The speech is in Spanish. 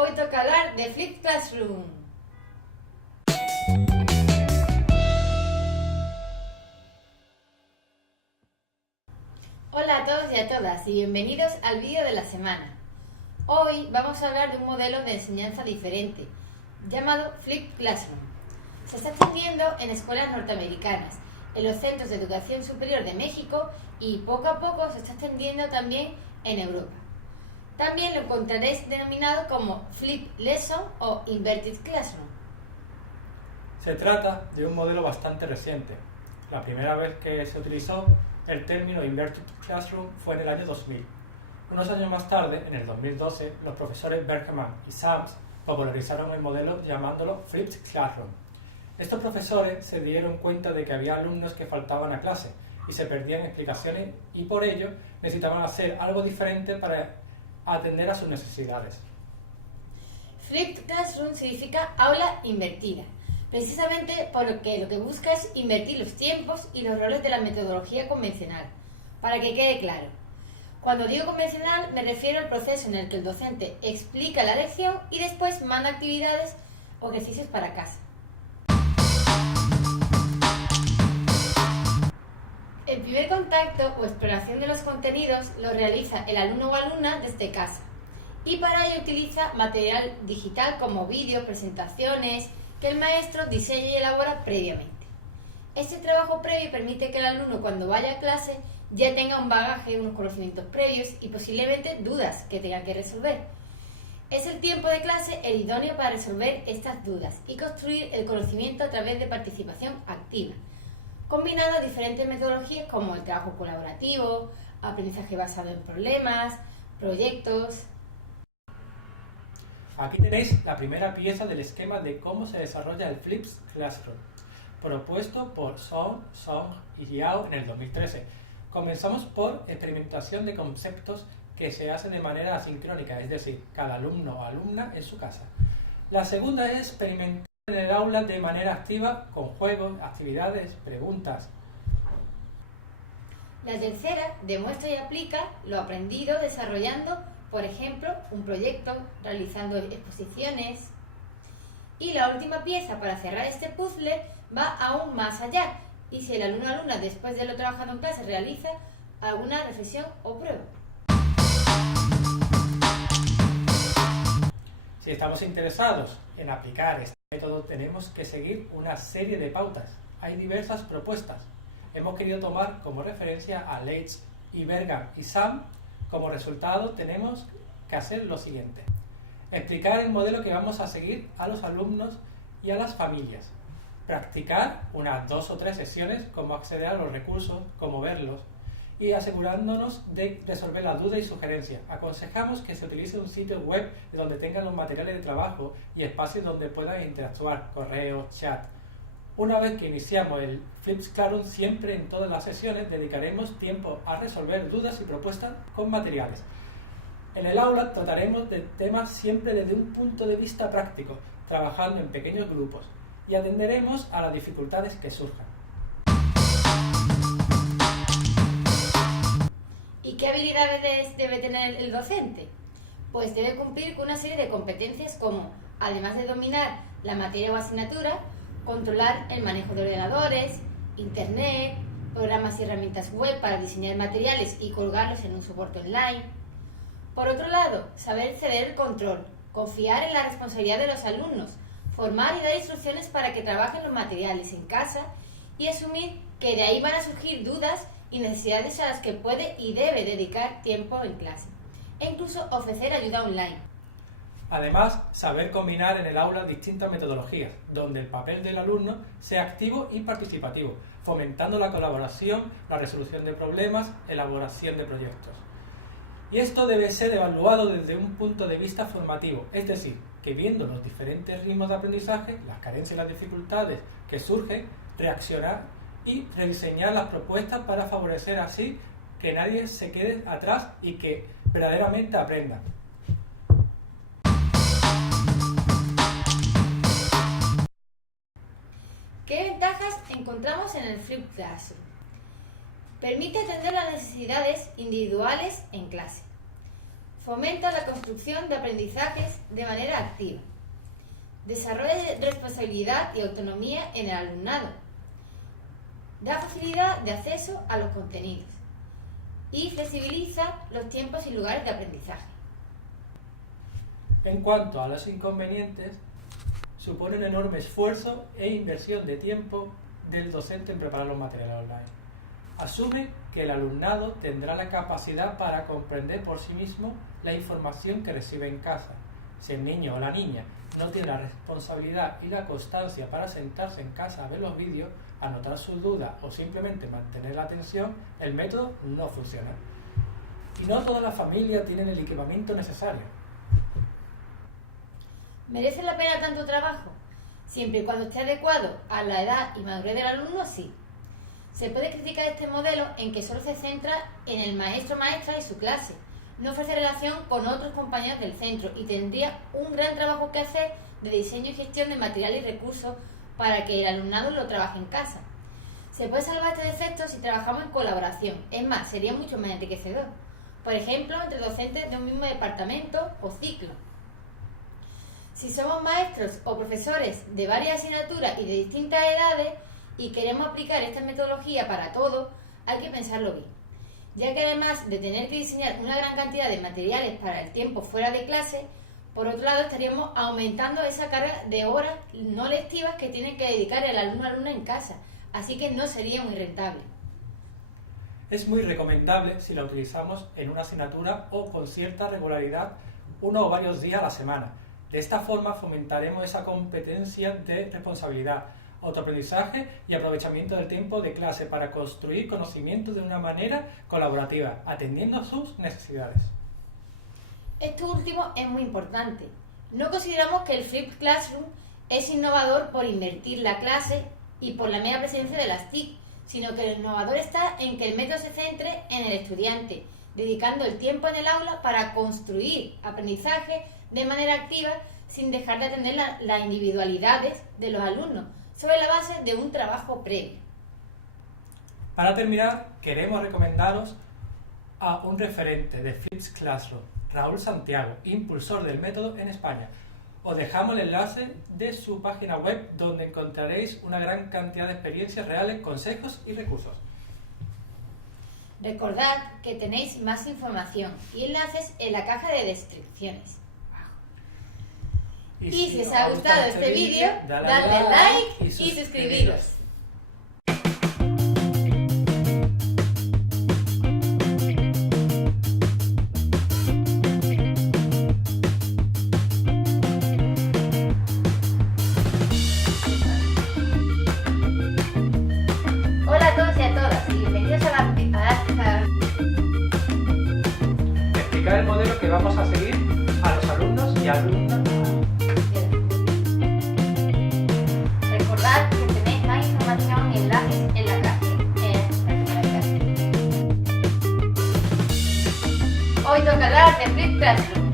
Hoy toca hablar de Flipped Classroom. Hola a todos y a todas y bienvenidos al vídeo de la semana. Hoy vamos a hablar de un modelo de enseñanza diferente, llamado Flipped Classroom. Se está extendiendo en escuelas norteamericanas, en los centros de educación superior de México y poco a poco se está extendiendo también en Europa. También lo encontraréis denominado como Flipped Lesson o Inverted Classroom. Se trata de un modelo bastante reciente. La primera vez que se utilizó el término Inverted Classroom fue en el año 2000. Unos años más tarde, en el 2012, los profesores Berkman y Sams popularizaron el modelo llamándolo Flipped Classroom. Estos profesores se dieron cuenta de que había alumnos que faltaban a clase y se perdían explicaciones y por ello necesitaban hacer algo diferente para atender a sus necesidades. Flipped Classroom significa aula invertida, precisamente porque lo que busca es invertir los tiempos y los roles de la metodología convencional. Para que quede claro, cuando digo convencional me refiero al proceso en el que el docente explica la lección y después manda actividades o ejercicios para casa. El primer contacto o exploración de los contenidos lo realiza el alumno o alumna desde casa y para ello utiliza material digital como vídeos, presentaciones que el maestro diseña y elabora previamente. Este trabajo previo permite que el alumno cuando vaya a clase ya tenga un bagaje, unos conocimientos previos y posiblemente dudas que tenga que resolver. Es el tiempo de clase el idóneo para resolver estas dudas y construir el conocimiento a través de participación activa, combinando diferentes metodologías como el trabajo colaborativo, aprendizaje basado en problemas, proyectos. Aquí tenéis la primera pieza del esquema de cómo se desarrolla el Flipped Classroom, propuesto por Song y Yao en el 2013. Comenzamos por experimentación de conceptos que se hacen de manera asincrónica, es decir, cada alumno o alumna en su casa. La segunda es experimentar en el aula de manera activa con juegos, actividades, preguntas. La tercera demuestra y aplica lo aprendido desarrollando, por ejemplo, un proyecto, realizando exposiciones. Y la última pieza para cerrar este puzzle va aún más allá. Y si el alumno o alumna después de lo trabajado en clase realiza alguna reflexión o prueba. Si estamos interesados en aplicar este método, tenemos que seguir una serie de pautas. Hay diversas propuestas. Hemos querido tomar como referencia a Leitz y Bergam y Sam. Como resultado, tenemos que hacer lo siguiente: explicar el modelo que vamos a seguir a los alumnos y a las familias. Practicar unas 2 o 3 sesiones, cómo acceder a los recursos, cómo verlos, y asegurándonos de resolver las dudas y sugerencias. Aconsejamos que se utilice un sitio web donde tengan los materiales de trabajo y espacios donde puedan interactuar, correo, chat. Una vez que iniciamos el Flipped Classroom, siempre en todas las sesiones dedicaremos tiempo a resolver dudas y propuestas con materiales. En el aula trataremos de temas siempre desde un punto de vista práctico, trabajando en pequeños grupos, y atenderemos a las dificultades que surjan. ¿Y qué habilidades debe tener el docente? Pues debe cumplir con una serie de competencias como, además de dominar la materia o asignatura, controlar el manejo de ordenadores, internet, programas y herramientas web para diseñar materiales y colgarlos en un soporte online. Por otro lado, saber ceder el control, confiar en la responsabilidad de los alumnos, formar y dar instrucciones para que trabajen los materiales en casa y asumir que de ahí van a surgir dudas y necesidades a las que puede y debe dedicar tiempo en clase, e incluso ofrecer ayuda online. Además, saber combinar en el aula distintas metodologías, donde el papel del alumno sea activo y participativo, fomentando la colaboración, la resolución de problemas, elaboración de proyectos. Y esto debe ser evaluado desde un punto de vista formativo, es decir, que viendo los diferentes ritmos de aprendizaje, las carencias y las dificultades que surgen, reaccionar y rediseñar las propuestas para favorecer así que nadie se quede atrás y que verdaderamente aprenda. ¿Qué ventajas encontramos en el Flipped Classroom? Permite atender las necesidades individuales en clase. Fomenta la construcción de aprendizajes de manera activa. Desarrolla responsabilidad y autonomía en el alumnado. Da facilidad de acceso a los contenidos. Y flexibiliza los tiempos y lugares de aprendizaje. En cuanto a los inconvenientes, supone un enorme esfuerzo e inversión de tiempo del docente en preparar los materiales online. Asume que el alumnado tendrá la capacidad para comprender por sí mismo la información que recibe en casa. Si el niño o la niña no tiene la responsabilidad y la constancia para sentarse en casa a ver los vídeos, anotar sus dudas o simplemente mantener la atención, el método no funciona. Y no todas las familias tienen el equipamiento necesario. ¿Merece la pena tanto trabajo? Siempre y cuando esté adecuado a la edad y madurez del alumno, sí. Se puede criticar este modelo en que solo se centra en el maestro o maestra y su clase. No ofrece relación con otros compañeros del centro y tendría un gran trabajo que hacer de diseño y gestión de material y recursos para que el alumnado lo trabaje en casa. Se puede salvar este defecto si trabajamos en colaboración. Es más, sería mucho más enriquecedor. Por ejemplo, entre docentes de un mismo departamento o ciclo. Si somos maestros o profesores de varias asignaturas y de distintas edades y queremos aplicar esta metodología para todo, hay que pensarlo bien, ya que además de tener que diseñar una gran cantidad de materiales para el tiempo fuera de clase, por otro lado estaríamos aumentando esa carga de horas no lectivas que tiene que dedicar el alumno o alumna en casa, así que no sería muy rentable. Es muy recomendable si la utilizamos en una asignatura o con cierta regularidad, uno o varios días a la semana. De esta forma fomentaremos esa competencia de responsabilidad, autoaprendizaje y aprovechamiento del tiempo de clase para construir conocimientos de una manera colaborativa, atendiendo a sus necesidades. Esto último es muy importante. No consideramos que el Flipped Classroom es innovador por invertir la clase y por la mera presencia de las TIC, sino que lo innovador está en que el método se centre en el estudiante, dedicando el tiempo en el aula para construir aprendizaje de manera activa sin dejar de atender las individualidades de los alumnos, sobre la base de un trabajo previo. Para terminar, queremos recomendaros a un referente de Flipped Classroom, Raúl Santiago, impulsor del método en España. Os dejamos el enlace de su página web donde encontraréis una gran cantidad de experiencias reales, consejos y recursos. Recordad que tenéis más información y enlaces en la caja de descripciones. Y si os ha gustado este vídeo, dadle like y suscribiros. Hola a todos y a todas y bienvenidos a explicar el modelo que vamos a seguir a los alumnos y alumnas. Recordad que tenéis más información y enlaces en la caja. Hoy toca hablar de Flipped Classroom.